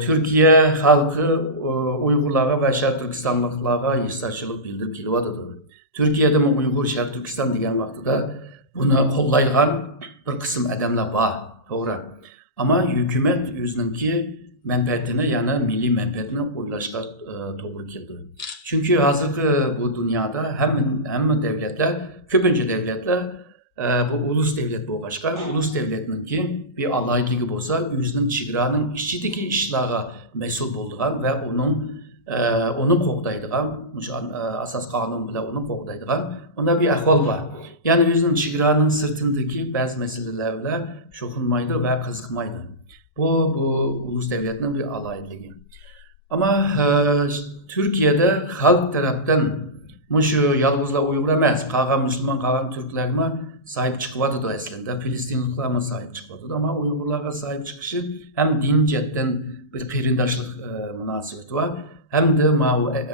Türkiye halkı Uygurlarga ve Şərq Türkistanlıqlarga hissarçılık bildirip kelyapdyr. Türkiye'de mi Uygur, Şərq Türkistan degan vaqtida bunu kollaygan bir kısım adamlar var, to'g'ri. Ama hükümet özününki menfaatini, yani milli menfaatini o'ylashga to'g'ri keldi. Çünkü hazırki bu dünyada hem devletler, ko'pincha devletler bu ulus devlet bo'lg'achqa, ulus devletninki bir alayligi bo'lsa, o'zining chegaraning ichidagi ishlarga mas'ul bo'ladigan va uni qo'g'daydigan, asos qonun bilan uni qo'g'daydigan bunda bir ahvol bor. Ya'ni o'zining chegaraning sirtindagi ba'zi masalalar bilan shug'ullanmaydi va qiziqmaydi. Bu ulus devletning bir alayligi. Ama Türkiye'de halk tarafdan şu yalnızla Uygur emas, qolgan Müslüman, qolgan Türklerime sahip çıkmadı aslında. Filistinliklarga sahip çıkmadı ama Uygurlarga sahip çıkışı hem din cetten bir kıyırdaşlık münasebeti var, hem de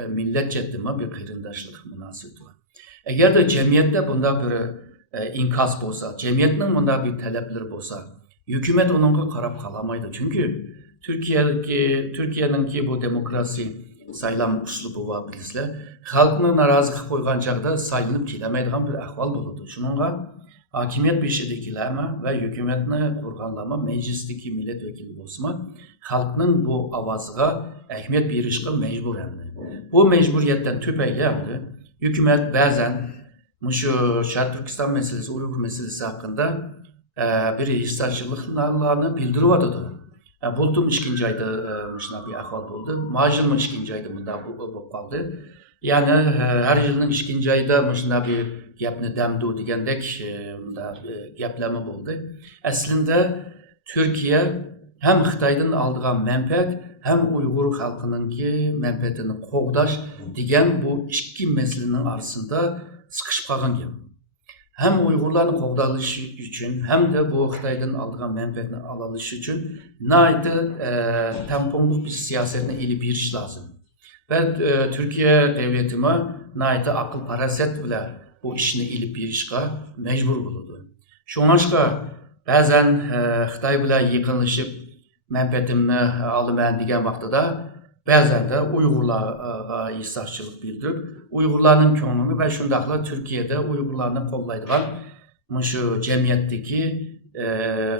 millet cetten bir kıyırdaşlık münasebeti var. Eğer de cemiyette bunda bir inkas olsa, cemiyetin bunda bir talepleri olsa, hükümet onunla karab kalamaydı. Çünkü Türkiye'ninki bu demokrasi saylam uslubu var bilisizler. Halkını narazı qilib qo'ygan chaqda saylanib kelamaydigan bir ahvol bo'ladi. Shuningga hokimiyat beshidagilarmi va hukumatni qurganlarmi, majlisdagi milletvekili bo'lsa, xalqning bu ovoziga ahamiyat berishga majbur endi. Bu majburiyatdan tufayli endi hukumat ba'zan shu Şərq Türkistan meselesi, Uygur meselesi hakkında bir hissarchiliklarni bildiryapti. Bultum 2. ayda şuna bir ahval oldu. Majilmi 2. ayda bunda bo'lib qoldi. Yani her yılın 2. ayda şuna bir gapni damdu degandek gaplama oldu. Aslında Türkiye hem Xitoydan aldığı menfaat hem Uygur halkınınki menfaatini qo'g'dash degan bu ikki meselenin arasında sıkışıp qalgan gap. Hem Uygurlarni qo'g'dalish için hem de bu Xitoydan aldığı menfaatini alalish için naydi tamponluq bir siyasetini ilib berish lazım. Ve Türkiye devletime naydi akıl paraset bile bu işini ilib berishga mecbur bo'ladi. Şoňaşqa bazen Xitoy bilan yaqinlashib menfaatimni olaman degan vaqtida bazen de Uygurlarga hissarchilik bildirib, Uygurlarning ko'nglini ve shundaqla Türkiye'de Uygurlarni qo'llaydigan şu cemiyetdeki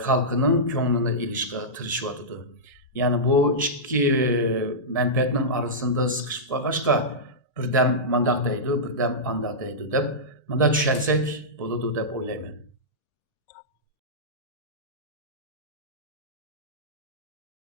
halkının ko'nglini ilishga tirishayotdi. Yani bu ikki menfaatning arasında sıkışıp qolg'achqa birdam mandaq deydi, birdam andaq deydi deb, manda tushunsak bo'ladi deb o'ylayman.